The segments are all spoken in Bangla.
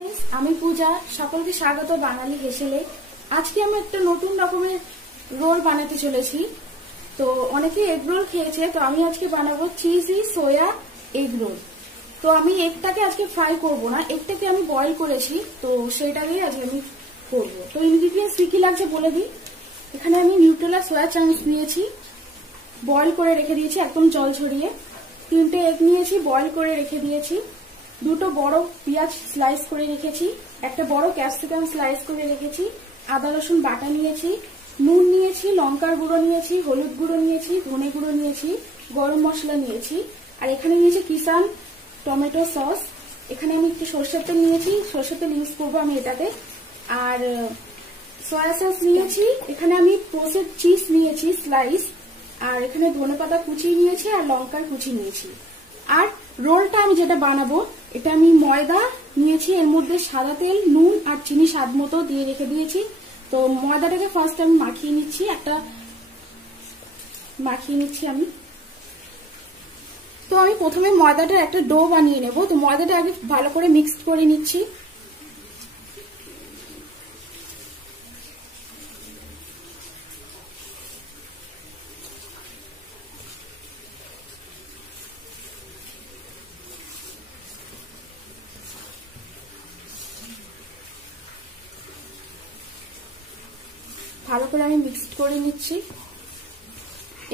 আমি পূজা, সকলকে স্বাগত বাঙালি হেসেলে। আজকে আমি একটা নতুন রকমের রোল বানাতে চলেছি। তো অনেকে এগ রোল খেয়েছে, তো আমি আজকে বানাবো চিজি সোয়া এগ রোল। তো আমি এগটাকে আজকে ফ্রাই করব না, এগটাকে আমি বয়েল করেছি, তো সেটাকেই আজকে আমি করবো। তো ইনগ্রিডিয়েন্টস কি কি লাগছে বলে দিই। এখানে আমি নিউট্রেলা সোয়া চাংস নিয়েছি, বয়েল করে রেখে দিয়েছি একদম জল ঝরিয়ে। 3টে এগ নিয়েছি, বয়েল করে রেখে দিয়েছি। 2টো বড় পেঁয়াজ স্লাইস করে রেখেছি, একটা বড় ক্যাপসিকাম স্লাইস করে রেখেছি, আদা রসুন বাটা নিয়েছি, নুন নিয়েছি, লঙ্কার গুঁড়ো নিয়েছি, হলুদ গুঁড়ো নিয়েছি, ধনে গুঁড়ো নিয়েছি, গরম মশলা নিয়েছি, আর এখানে নিয়েছি কিষান টমেটো সস। এখানে আমি একটু সরষের তেল নিয়েছি, সরষের তেল ইউজ করবো আমি এটাতে। আর সয়া সস নিয়েছি, এখানে আমি প্রসেসড চিজ নিয়েছি স্লাইস, আর এখানে ধনেপাতা কুচি নিয়েছি আর লঙ্কার কুচি নিয়েছি। আর রোলটা আমি যেটা বানাবো, এটা আমি ময়দা নিয়েছি, এর মধ্যে সাদা তেল, নুন আর চিনি স্বাদ মতো দিয়ে রেখে দিয়েছি। তো ময়দাটাকে ফার্স্ট আমি মাখিয়ে নিচ্ছি আমি। তো আমি প্রথমে ময়দাটার একটা ডো বানিয়ে নেব। তো ময়দাটা আগে ভালো করে মিক্সড করে নিচ্ছি। ভালো করে আমি মিক্সড করে নিচ্ছি।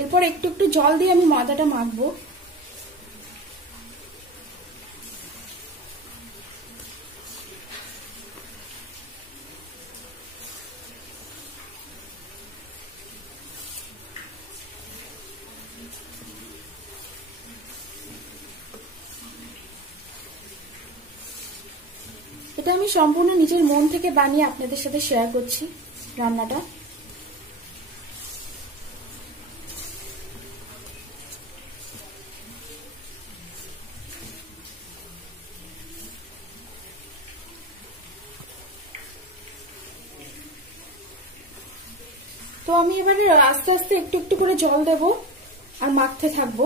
এরপর একটু একটু জল দিয়ে আমি ময়দাটা মাখবো। এটা আমি সম্পূর্ণ নিজের মন থেকে বানিয়ে আপনাদের সাথে শেয়ার করছি রান্নাটা। তো আমি এবারে আস্তে আস্তে একটু একটু করে জল দেব আর মাখতে থাকবো।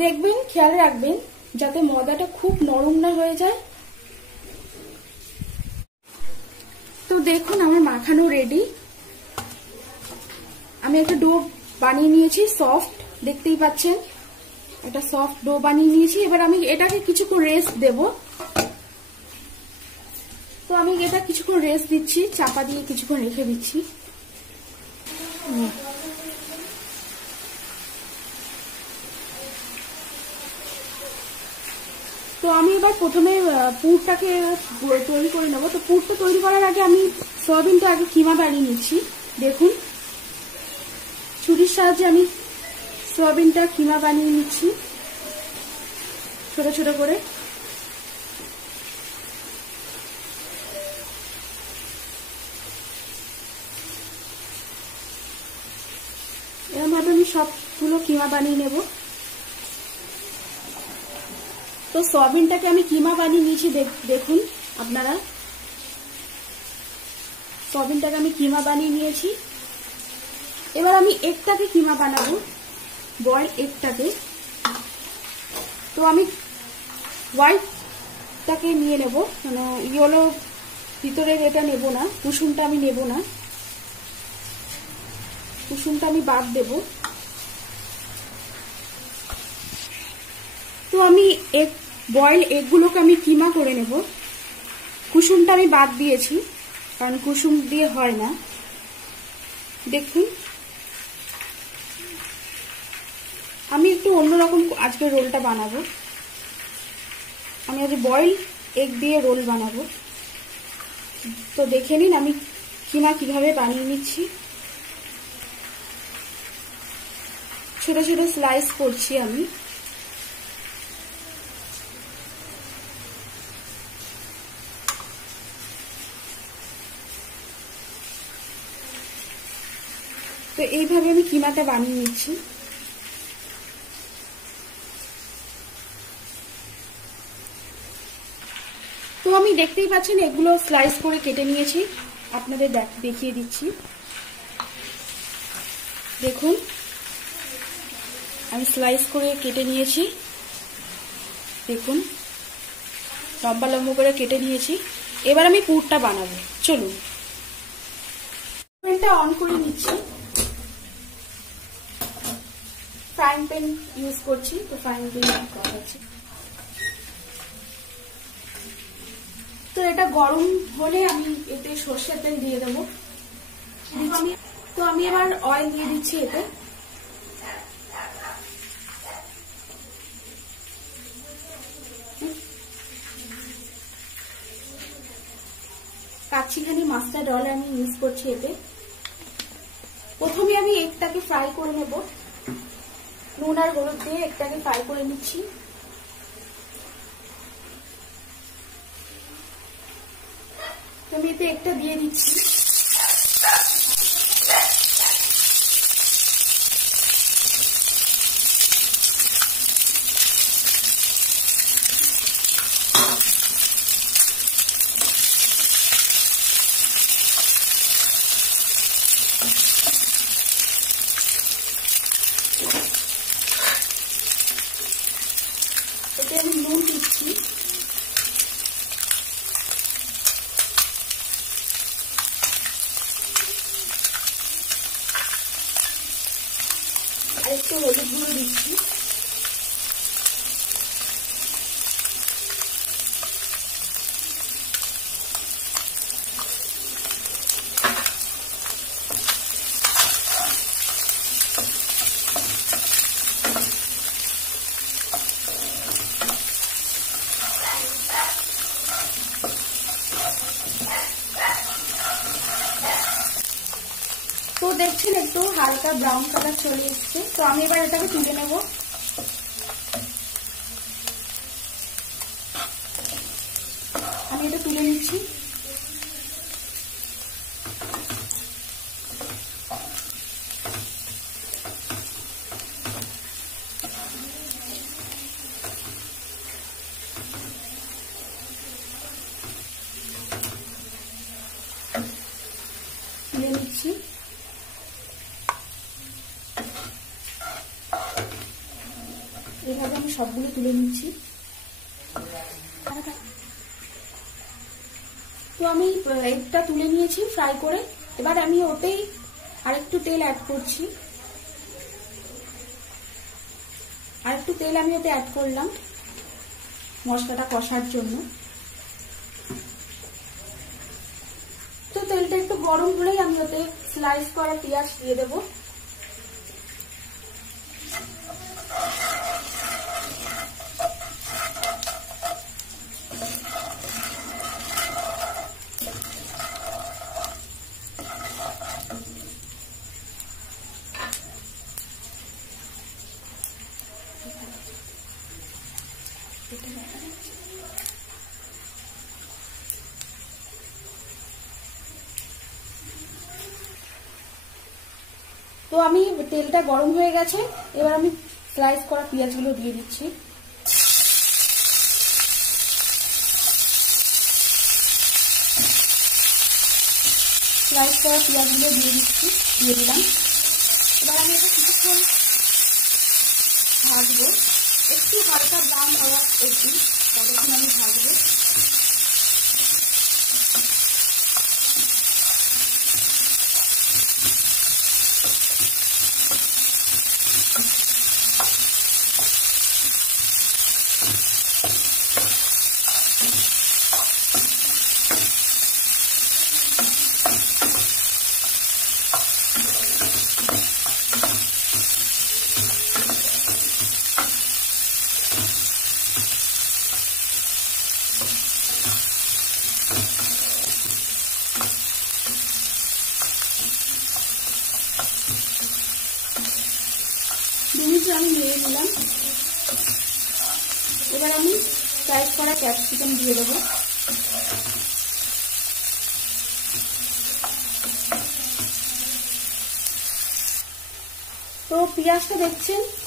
দেখবেন, খেয়াল রাখবেন যাতে ময়দাটা খুব নরম না হয়ে যায়। তো দেখুন আমার মাখানো রেডি। আমি একটা ডো বানিয়ে নিয়েছি, সফট, দেখতেই পাচ্ছেন একটা সফট ডো বানিয়ে নিয়েছি। এবার আমি এটাকে কিছুক্ষণ রেস্ট দেব। তো আমি এটা কিছুক্ষণ রেস্ট দিচ্ছি, চাপা দিয়ে কিছুক্ষণ রেখে দিচ্ছি। তো আমি এবার প্রথমে পুরটাকে তৈরি করে নেব। তো পুরটা তৈরি করার আগে আমি সয়াবিনটা আগে কিমা বানিয়ে নিচ্ছি। দেখুন, ছুরির সাহায্যে আমি সয়াবিনটা কিমা বানিয়ে নিচ্ছি ছোট ছোট করে। এরকম ভাবে আমি সবগুলো কিমা বানিয়ে নেব। তো সয়াবিনটাকে আমি কিমা বানিয়ে নিয়েছি, দেখুন আপনারা, সয়াবিনটাকে আমি কিমা বানিয়ে নিয়েছি। এবার আমি এগটাকে কিমা বানাবো, বয়েল এগটাকে। তো আমি হোয়াইটটাকে নিয়ে নেব, মানে ইয়েলো ভিতরের এটা নেব না, কুসুমটা আমি নেব না, কুসুমটা আমি বাদ দেব। তো আমি বয়েল এগগুলোকে আমি কিমা করে নেব। কুসুমটা আমি বাদ দিয়েছি, কারণ কুসুম দিয়ে হয় না। দেখুন, আমি একটু অন্যরকম আজকে রোলটা বানাবো। আমি আজ বয়েল এগ দিয়ে রোল বানাবো। তো দেখে নিন আমি কিমা কিভাবে বানিয়ে নিচ্ছি। ছোট ছোট স্লাইস করছি আমি। তো এইভাবে আমি কিমাটা বানিয়ে নিচ্ছি। তো আমি দেখতেই পাচ্ছেন এগুলো স্লাইস করে কেটে নিয়েছি, আপনাদের দেখিয়ে দিচ্ছি। দেখুন আমি স্লাইস করে কেটে নিয়েছি, দেখুন। লম্বা লম্বা করে কেটে নিয়েছি। এবার আমি পুরটা বানাবো, চলুন। ওভেনটা অন করে নিচ্ছি। ফ্রাইং প্যান ইউজ করছি, তো ফ্রাইং প্যান করাচ্ছি। তো এটা গরম হলে আমি এতে সর্ষের তেল দিয়ে দেবো। তো আমি এবার অয়েল দিয়ে দিচ্ছি এতে। কাচ্চিখানি মাস্টার্ড অয়েল আমি ইউজ করছি এতে। প্রথমে আমি এগটাকে ফ্রাই করে নেব, নুন আর হলুদ দিয়ে এগটাকে ফ্রাই করে নিচ্ছি। তো আমি এতে এগটা দিয়ে দিচ্ছি। এতে আমি নুন দিচ্ছি, আর একটু হলুদ গুঁড়ো দিচ্ছি। তো দেখছেন একটু হালকা ব্রাউন কালার চলে এসছে। তো আমি এবার এটাকে তুলে নেব। আমি এটা তুলে নিচ্ছি। তুলে নিচ্ছি। এইভাবে আমি সবগুলো তুলে নিচ্ছি। তো আমি এগটা তুলে নিয়েছি ফ্রাই করে। এবার আমি ওতেই আরেকটু তেল অ্যাড করছি। আরেকটু তেল আমি ওতে অ্যাড করলাম মশলাটা কষার জন্য। তো তেলটা একটু গরম হলেই আমি ওতে স্লাইস করা পেঁয়াজ দিয়ে দেবো। তো আমি তেলটা গরম হয়ে গেছে, এবার আমি স্লাইস করা পেঁয়াজগুলো দিয়ে দিচ্ছি। স্লাইস করা পেঁয়াজগুলো দিয়ে দিলাম। এবার আমি এটা কিছুক্ষণ ভাজবো, একটু হালকা ব্রাউন হওয়া অবধি ততক্ষণ আমি ভাজবো। আমি নিয়ে নিলাম। এবার আমি স্লাইস করা ক্যাপসিকাম দিয়ে দেবো। তো পেঁয়াজটা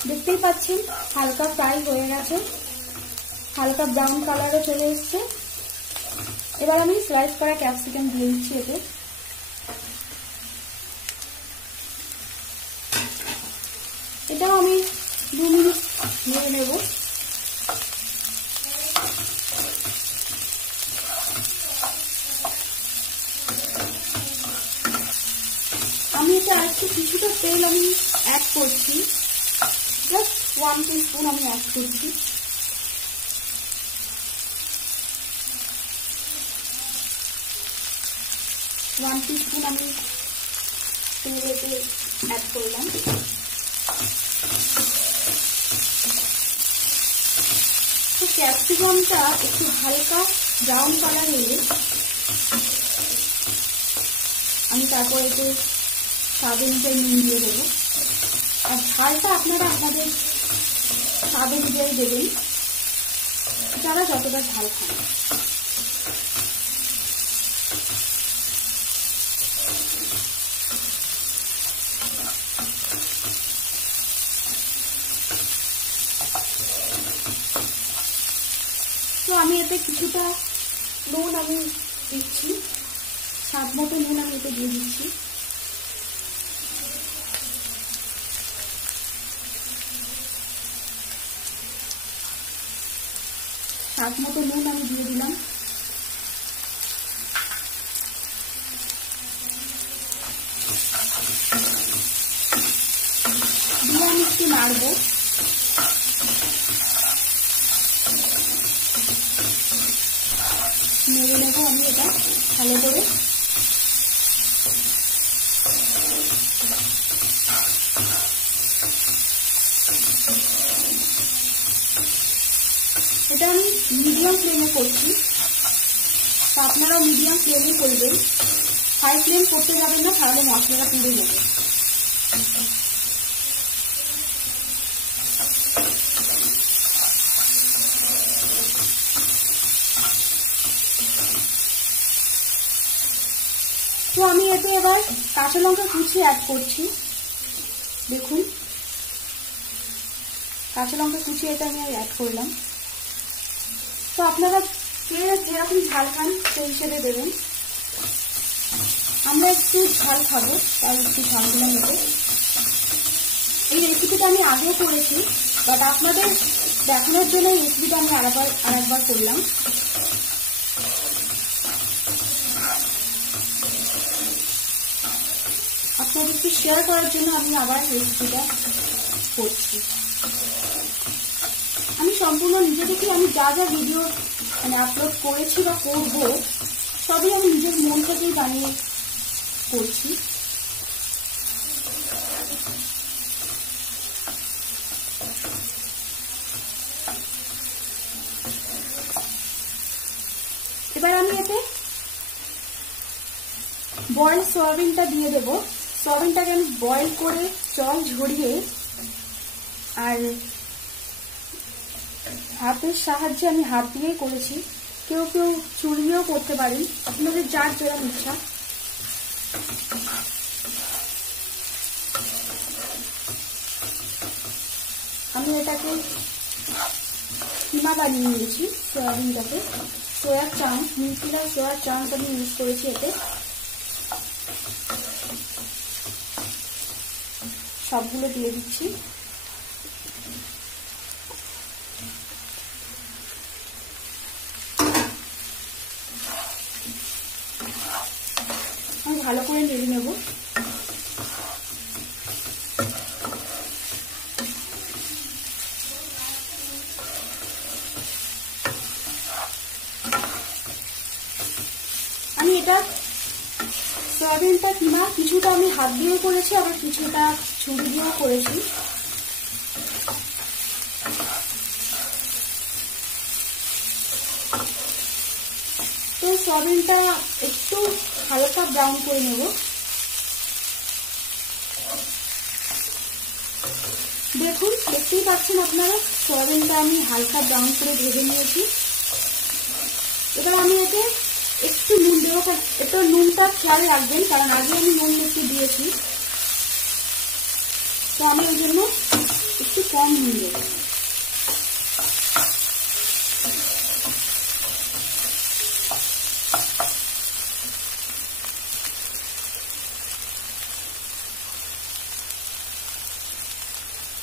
দেখতেই পাচ্ছেন হালকা ফ্রাই হয়ে গেছে, হালকা ব্রাউন কালারও চলে এসছে। এবার আমি স্লাইস করা ক্যাপসিকাম দিয়ে দিচ্ছি এতে। এটাও আমি 2 মিনিট নিয়ে নেব। তো কিছুটা তেল আমি অ্যাড করছি, জাস্ট 1 টিস্পুন আমি অ্যাড করছি। ওয়ান টিস্পুন আমি তেলেতে অ্যাড করলাম। তো ক্যাপসিকামটা একটু হালকা ব্রাউন কালার হলে আমি তারপর এতে স্বাদ অনুযায়ী নুন দিয়ে দেবো। আর ঝালটা আপনারা আপনাদের স্বাদ অনুযায়ী দেবেন, যারা যতটা ঝাল খান। তো আমি এতে কিছুটা নুন আমি দিচ্ছি, স্বাদ মতো নুন আমি এতে দিয়ে দিচ্ছি। স্বাদ মতো নুন আমি দিয়ে দিলাম। দিয়ে আমি একটু নাড়বো। নেড়ে নেবো আমি এটা ভালো করে। এটা আমি মিডিয়াম ফ্লেমে করছি, তা আপনারাও মিডিয়াম ফ্লেমে করবেন, হাই ফ্লেম করতে যাবেন না, তাহলে মশলাটা পুড়ে যাবে। তো আমি এতে এবার কাঁচা লঙ্কা কুচি অ্যাড করছি। দেখুন, কাঁচা লঙ্কা কুচি এটা আমি অ্যাড করলাম। তো আপনারা কে যেরকম ঝাল খান সেই হিসেবে দেবেন। আমরা একটু ঝাল খাবো, তাই একটু ঝাল দিলাম এতে। এই রেসিপিটা আমি আগেও করেছি, বাট আপনাদের দেখানোর জন্য এই রেসিপিটা আমি আরেকবার করলাম। আপনাদেরকে শেয়ার করার জন্য আমি আবার রেসিপিটা করছি। আমি সম্পূর্ণ নিজে থেকে আমি যা যা ভিডিও আপলোড করেছি বা করবো সবই আমি নিজের মন থেকেই বানিয়ে করছি। এবার আমি এতে বয়েল সয়াবিনটা দিয়ে দেবো। সয়াবিনটাকে আমি বয়েল করে জল ঝরিয়ে আর হাতের সাহায্যে আমি হাত দিয়েই করেছি, কেউ কেউ চুরি দিয়েও করতে পারেন, আপনাদের যার যেরকম ইচ্ছা। আমি এটাকে কিমা বানিয়ে নিয়েছি, সয়াবিনটাকে সোয়া চাংস, নিউট্রিলা সোয়া চাংস আমি ইউজ করেছি এতে। সবগুলো দিয়ে দিচ্ছি। আমি ভালো করে নেড়ে নেব। আমি এটা সয়াবিনটা কিমা কিছুটা আমি হাত দিয়ে করেছি, আবার কিছুটা ছুরি দিয়েও করেছি। তো সয়াবিনটা একটু হালকা ব্রাউন করে নেব। দেখুন, দেখতেই পাচ্ছেন আপনারা, সয়াবিনটা আমি হালকা ব্রাউন করে ভেজে নিয়েছি। এবার আমি এতে একটু নুন দেবো, একটু নুনটা খেয়াল রাখবেন, কারণ আগে আমি নুন একটু দিয়েছি, তো আমি ওই জন্য একটু কম নুন দেবো।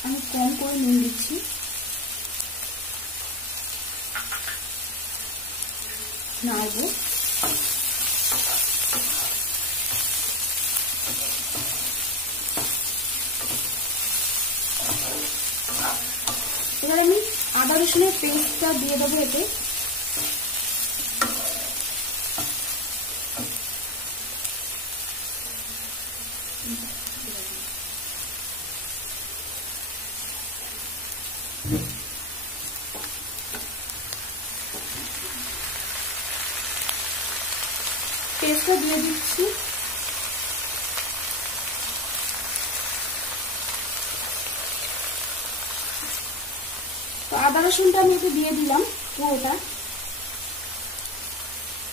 আমি কম করে নুন দিচ্ছি। নাড়বো। আমি আদা রসুনের পেস্টটা দিয়ে দেবো এতে। পেস্টটা দিয়ে দিচ্ছি। তো আদা রসুনটা আমি এতে দিয়ে দিলাম পুরোটা।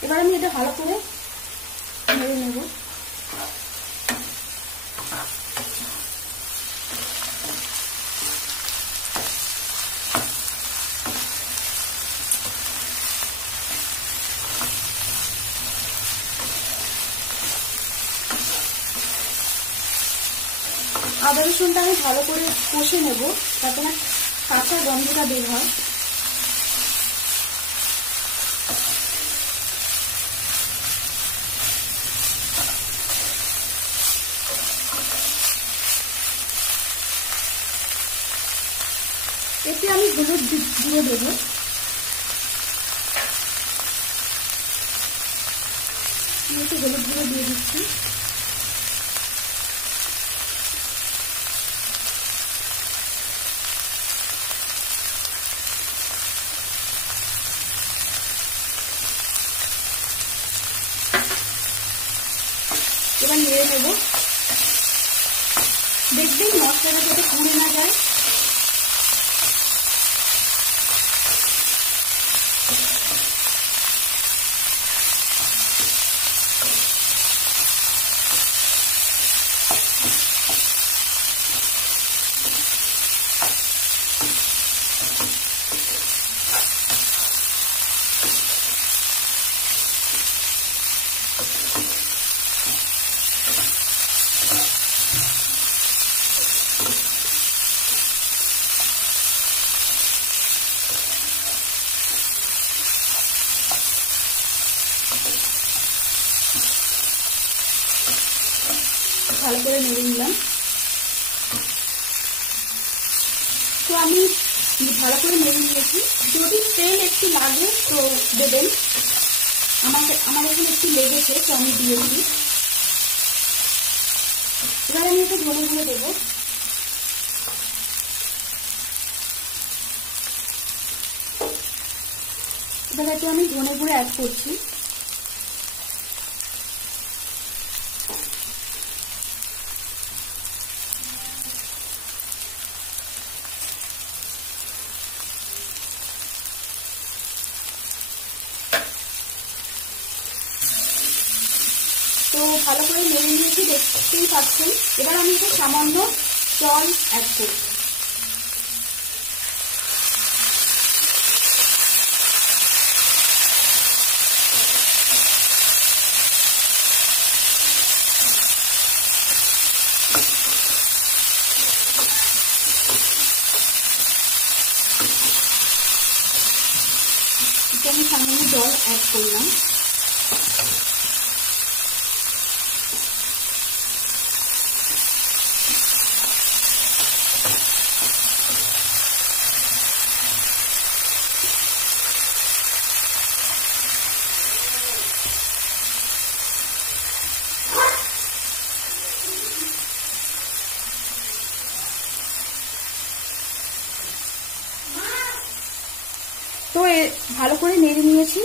এবার আমি এটা ভালো করে নেড়ে নেব। আদা রসুনটা আমি ভালো করে কষে নেব যাতে না কাঁচা গন্ধটা বের হয়। এতে আমি হলুদ দিয়ে দেবো। একটু হলুদ গুঁড়ো দিয়ে দিচ্ছি। এবার নেড়ে নেব। দেখবেন মশলাটা যাতে পুড়ে না যায়। ভালো করে নেড়ে নিলাম। তো আমি ভালো করে নেড়ে নিয়েছি। যদি তেল একটু লাগে তো দেবেন। আমার এখানে একটু লেগেছে তো আমি দিয়েছি। এবার আমি একটু ধনে গুঁড়ো দেবো। এবার একটু আমি ধনে গুঁড়ো অ্যাড করছি। তো ভালো করে নেড়ে নিয়েছি, দেখতেই পাচ্ছেন। এবার আমি একটু সামান্য জল অ্যাড করব। আমি সামান্য জল অ্যাড করলাম। তো ভালো করে নেড়ে নিয়েছি,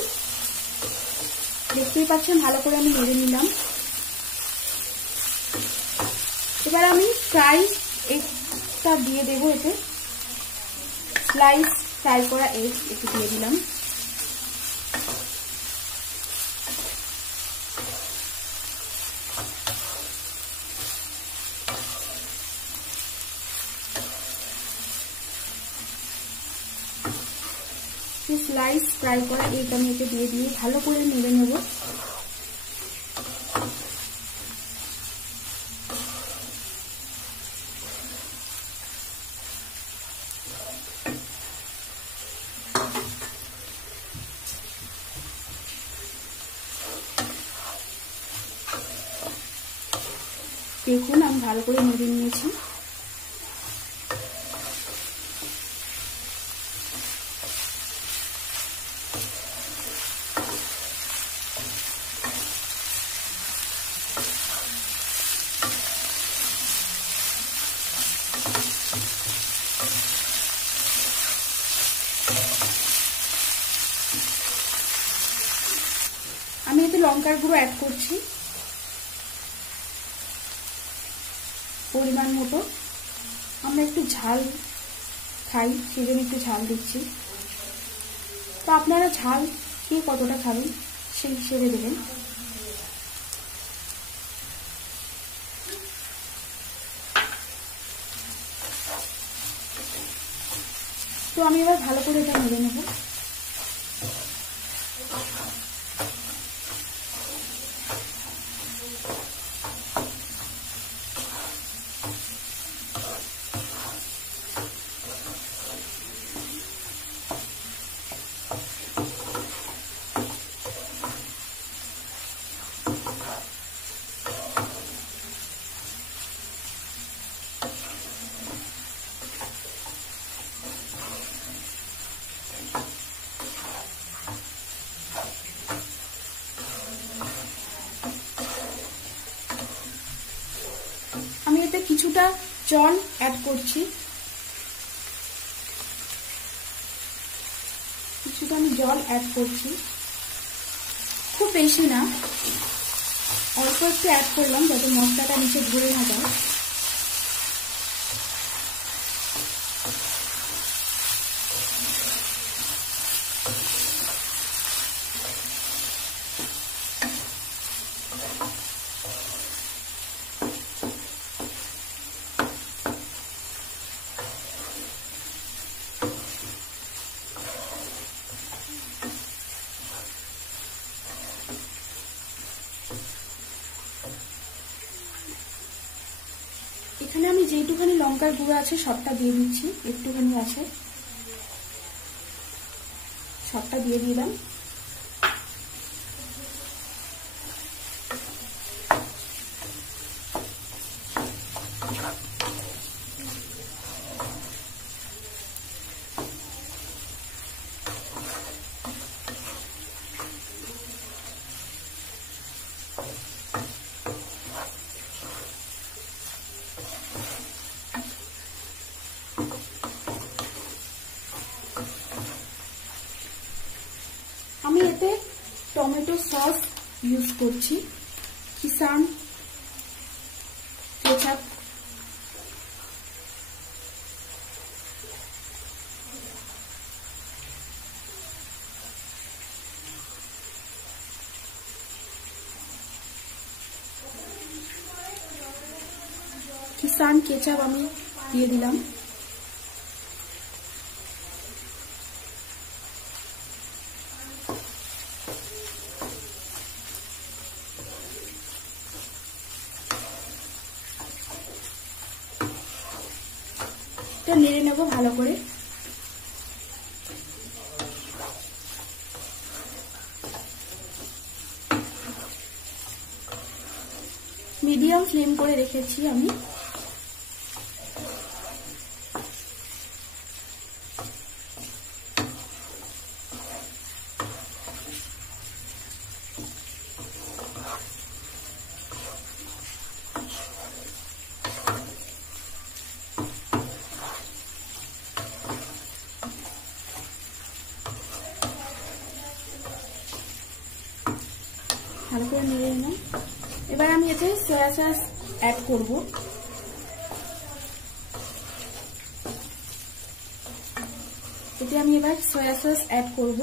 দেখতেই পাচ্ছেন। ভালো করে আমি নেড়ে নিলাম। এবার আমি ফ্রাই এগটা দিয়ে দেবো। এতে স্লাইস ফ্রাই করা এগ একটু দিয়ে দিলাম। স্লাইস ফ্রাই করা এগ আমি এতে দিয়ে ভালো করে নেড়ে নেব। দেখুন আমি ভালো করে নেড়ে নিয়েছি। আমি এতে লঙ্কার গুঁড়ো অ্যাড করছি পরিমাণ মতো। আমরা একটু ঝাল খাই, সেজন্য একটু ঝাল দিচ্ছি। তো আপনারা ঝাল কে কতটা খাবেন সেই হিসেবে দেবেন। তো আমি এবার ভালো করে এটা নেড়ে নেব। আমি এতে কিছুটা জল অ্যাড করছি, আমি জল অ্যাড করছি, খুব বেশি না, অল্প একটু অ্যাড করলাম যাতে মশলাটা নিচে ধরে না যায়। এখানে আমি যেটুখানি লঙ্কার গুঁড়ো আছে সবটা দিয়ে দিচ্ছি, একটুখানি আছে সবটা দিয়ে দিলাম। আমি এতে টমেটো সস ইউজ করছি, কিষান কেচাপ। কিষান কেচাপ আমি দিয়ে দিলাম। নেড়ে নেব ভালো করে। মিডিয়াম ফ্লেম করে রেখেছি আমি। ভালো করে নেড়ে নিলাম। এবার আমি এতে সয়া সস অ্যাড করব। এতে আমি এবার সয়া সস অ্যাড করব।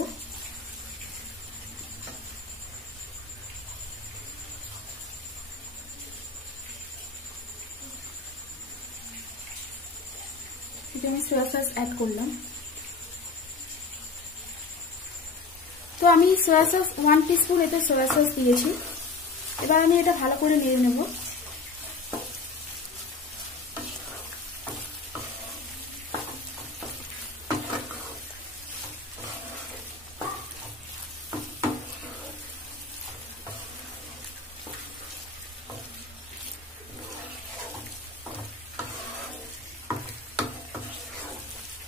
এতে আমি সয়া সস অ্যাড করলাম। তো আমি সয়া সস 1 টিস্পুন এতে সয়া সস দিয়েছি। এবার আমি এটা ভালো করে নেড়ে নেব।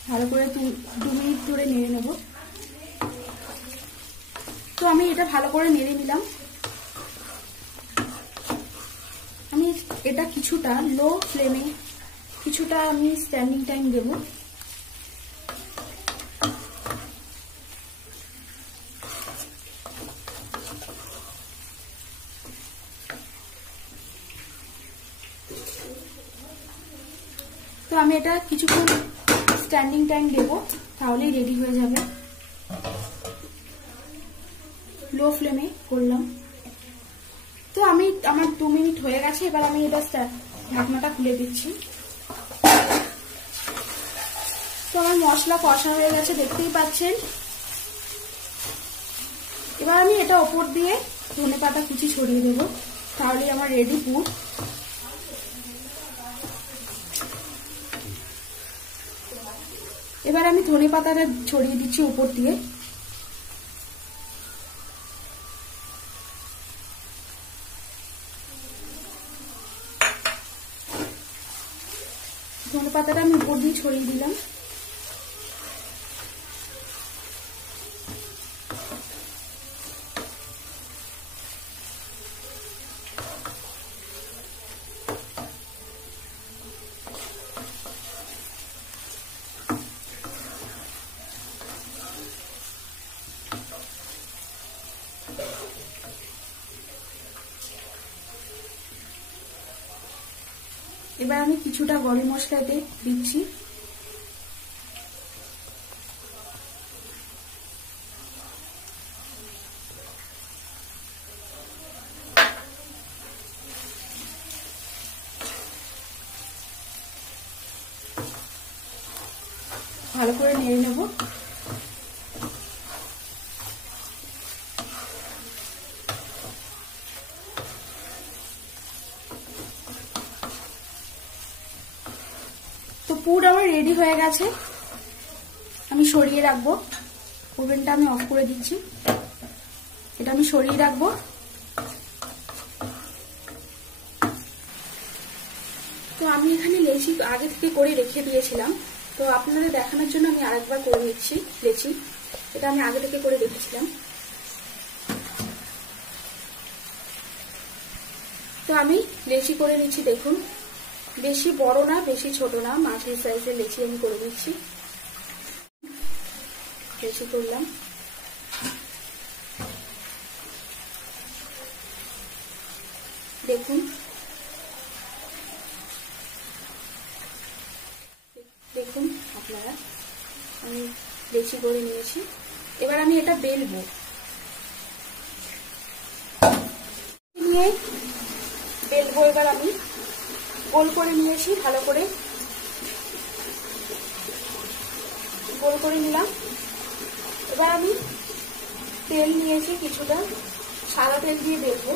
ভালো করে 2 মিনিট ধরে নেড়ে নেব। তো আমি এটা ভালো করে নেড়ে নিলাম। আমি এটা কিছুটা লো ফ্লেমে কিছুটা আমি স্ট্যান্ডিং টাইম দেব। আমি এটা কিছুক্ষণ স্ট্যান্ডিং টাইম দেবো, তাহলেই রেডি হয়ে যাবে। লো ফ্লেমে করলাম। তো আমার 2 মিনিট হয়ে গেছে। এবার আমি এটা ঢাকনাটা খুলে দিচ্ছি। তো আমার মশলা কষা হয়ে গেছে, দেখতেই পাচ্ছেন। এবার আমি এটা ওপর দিয়ে ধনেপাতা কুচি ছড়িয়ে দেবো, তাহলেই আমার রেডি পুর। এবার আমি ধনেপাতাটা ছড়িয়ে দিচ্ছি উপর দিয়ে। ধনেপাতাটা আমি উপর দিয়ে ছড়িয়ে দিলাম। এবার আমি কিছুটা গরম মশলা দিচ্ছি। ভালো করে নেড়ে নেব। তো পুর আমার রেডি হয়ে গেছে, আমি সরিয়ে রাখবো। ওভেনটা আমি অফ করে দিচ্ছি। এটা আমি সরিয়ে রাখবো। তো আমি এখানে লেচি আগে থেকে করে রেখে দিয়েছিলাম, তো আপনাদের দেখানোর জন্য আমি আরেকবার করে নিচ্ছি লেচি। এটা আমি আগে থেকে করে রেখেছিলাম। তো আমি লেচি করে নিচ্ছি, দেখুন। বেশি বড় না, বেশি ছোট না, মাঝারি সাইজের লেচি আমি করে নিচ্ছি। লেচি করলাম। দেখুন, দেখুন আপনারা, আমি লেচি করে নিয়েছি। এবার আমি এটা বেলবো। নিয়ে বেলবো। এবার আমি গোল করে নিয়েছি, ভালো করে গোল করে নিলাম। এবার আমি তেল নিয়েছি কিছুটা, সাদা তেল দিয়ে বেলবো।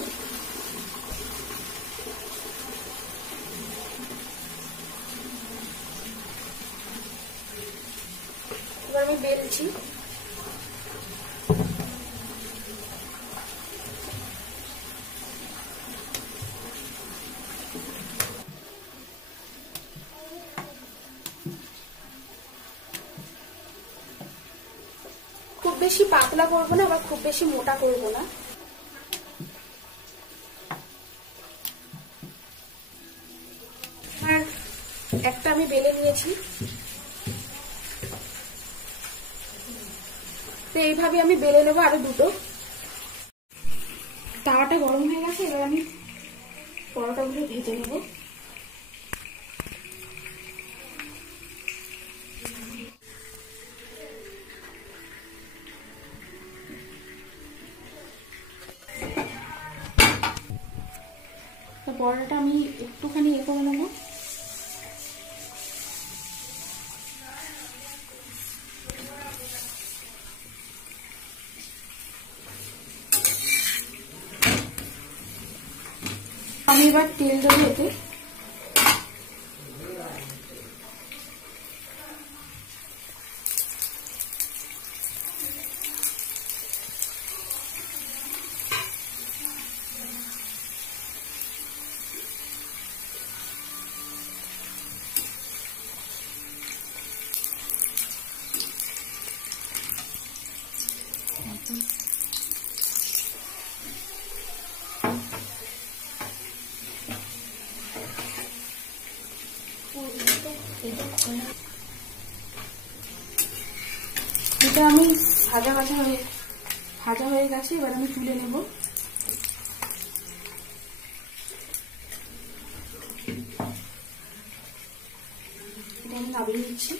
এবার আমি বেলছি। খুব বেশি পাতলা করবো না, আবার খুব বেশি মোটা করবো না। আর একটা আমি বেলে নিয়েছি। তো এইভাবে আমি বেলে নেবো আরো দুটো। তাওয়াটা গরম হয়ে গেছে, এবার আমি পরোটাগুলো ভেজে নেব। পরোটাটা আমি একটুখানি করে নেব। আমি এবার তেল দেবো এতে। এটা আমি ভাজা হয়ে গেছে। এবার আমি তুলে নেব। নামিয়ে নিচ্ছি।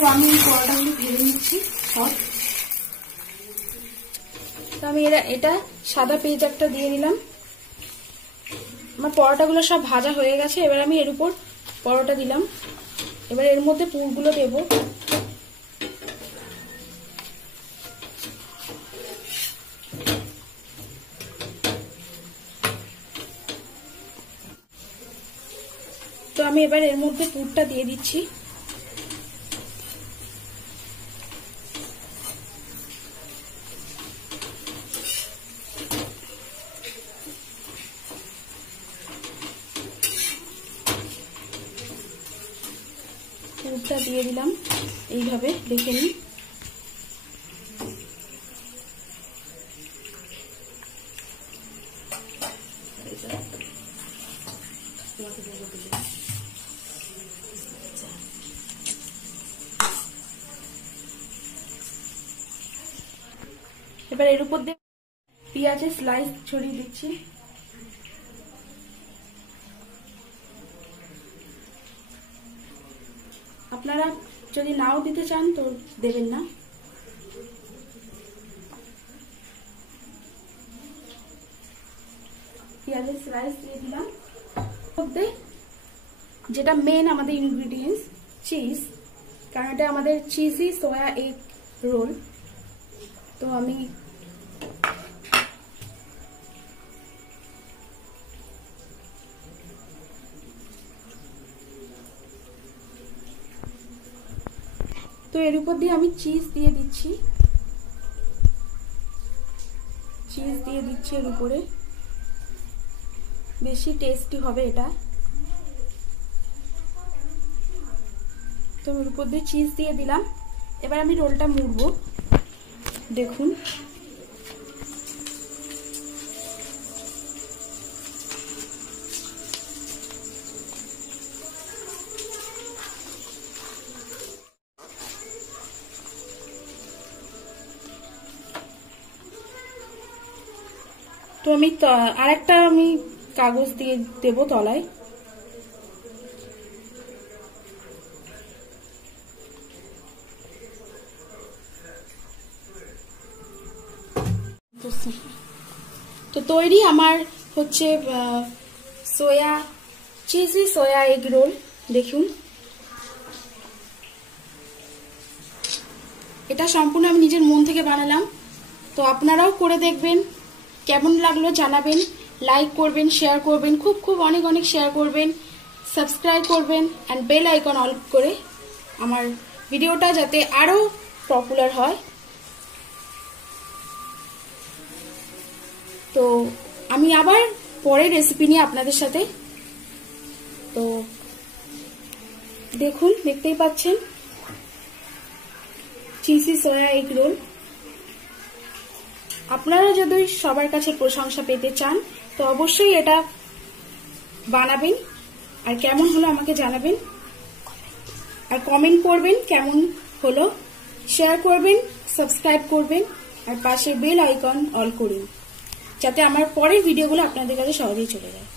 তো আমি এই পরোটাগুলি ভেজে নিচ্ছি সব। তো আমি এটা সাদা পেঁয়াজ একটা দিয়ে দিলাম। আমার পরোটাগুলো সব ভাজা হয়ে গেছে। এবার আমি এর উপর পরোটা দিলাম। এবার এর মধ্যে পুরগুলো দেব। তো আমি এবার এর মধ্যে পুরটা দিয়ে দিচ্ছি। পুরটা দিয়ে দিলাম, এইভাবে দেখে নিন। এবার এর উপর দিয়ে পেঁয়াজের স্লাইস ছড়িয়ে দিচ্ছি। আপনারা যদি নাও দিতে চান তো দেবেন না। পেঁয়াজের স্লাইস দিয়ে দিলাম। মধ্যে যেটা মেন আমাদের ইনগ্রিডিয়েন্টস, চিজ, কারণ এটা আমাদের চিজি সোয়া এগ রোল। তো আমি এর উপর দিয়ে আমি চিজ দিয়ে দিচ্ছি। এর উপরে বেশি টেস্টি হবে এটা। তো এর উপর দিয়ে চিজ দিয়ে দিলাম। এবার আমি রোলটা মুড়বো। দেখুন তো আমি আরেকটা কাগজ দিয়ে দেব তলায়। তো তৈরি আমার হচ্ছে চিজি সোয়া এগ রোল। দেখুন এটা সম্পূর্ণ আমি নিজের মন থেকে বানালাম। তো আপনারাও করে দেখবেন, কেমন লাগলো জানাবেন, লাইক করবেন, শেয়ার করবেন, খুব অনেক শেয়ার করবেন, সাবস্ক্রাইব করবেন এন্ড বেল আইকন অল করে আমার ভিডিওটা যাতে আরো পপুলার হয়। তো আমি আবার পরের রেসিপি নিয়ে আপনাদের সাথে। তো দেখুন, দেখতেই পাচ্ছেন চিজি সোয়া এগ রোল। আপনারা যদি সবার কাছে প্রশংসা পেতে চান তো অবশ্যই এটা বানাবেন, আর কেমন হলো আমাকে জানাবেন, আর কমেন্ট করবেন কেমন হলো, শেয়ার করবেন, সাবস্ক্রাইব করবেন, আর পাশে বেল আইকন অল করুন যাতে আমার পরের ভিডিওগুলো আপনাদের কাছে সহজেই চলে যায়।